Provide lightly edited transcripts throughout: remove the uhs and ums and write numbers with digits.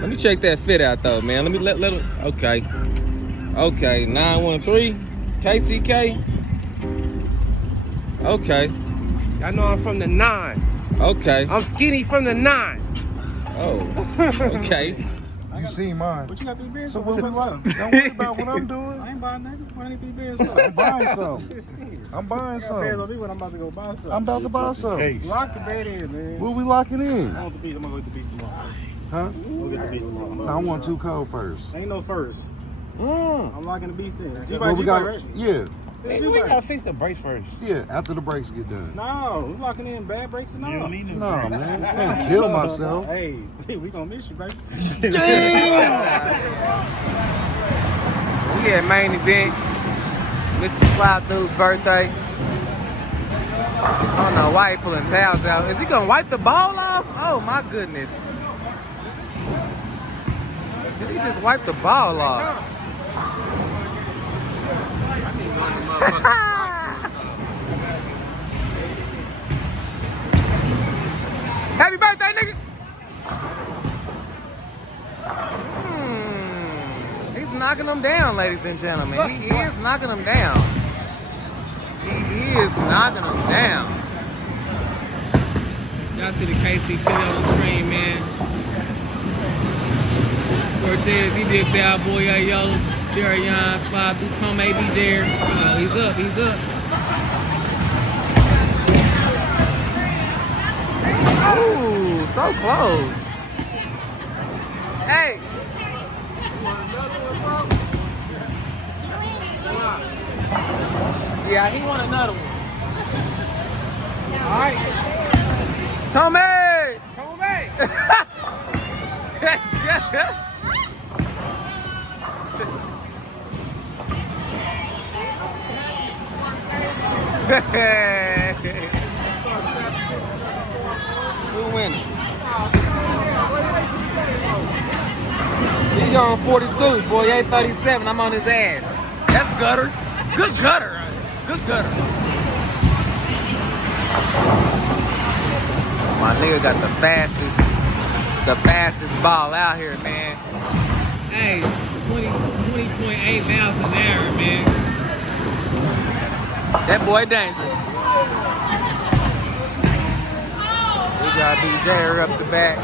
Let me check that fit out though, man. Let me let him. Okay. Okay, 913 KCK. Okay. I know I'm from the 9. Okay. I'm skinny from the 9. Oh. Okay. You see mine. What you got 3 bands So for? what we like? Don't worry about what I'm doing. I ain't buying nothing. What I need 3 bands for? I'm buying some. I'm buying I got bands some. on me when I'm about to go buy something. I'm about to buy some. Lock the bed in, man. What we locking in? I want the beach. I'm gonna go get the beach tomorrow. Huh? I'm gonna get the beach tomorrow. No, I want 2 cold first. Ain't no first. I'm locking the beach in. Well, we got right? yeah, Hey, We gotta fix the brakes first. yeah. After the brakes get done. No, we locking in bad breaks and all. No, man, I can't kill myself. Hey, we gonna miss you, baby. We had main event. Mr. Slidethru's birthday. I don't know why he pulling towels out. Is he gonna wipe the ball off? Oh my goodness. Did he just wipe the ball off? Happy birthday, nigga! He's knocking them down, ladies and gentlemen. He is knocking them down. He is knocking them down. Y'all see the KC fit on the screen, man. Cortez, he did Bad BOIYAE, Yellow, Jerion, Slidethru, Tom may be there. Oh, he's up, he's up. Ooh, so close. Hey. Yeah, he want another one. All right. Tommy! Tommy! Who winning? He's on 42, BOIYAE 37. I'm on his ass. That's gutter. Good gutter. Good gutter. My nigga got the fastest ball out here, man. Hey, 20.8 miles an hour, man. That boy dangerous. We got BJ up to bat.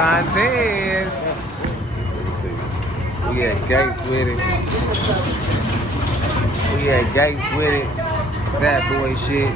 Contest. Let me see. We had Gates with it. We had Gates with it. That boy shit.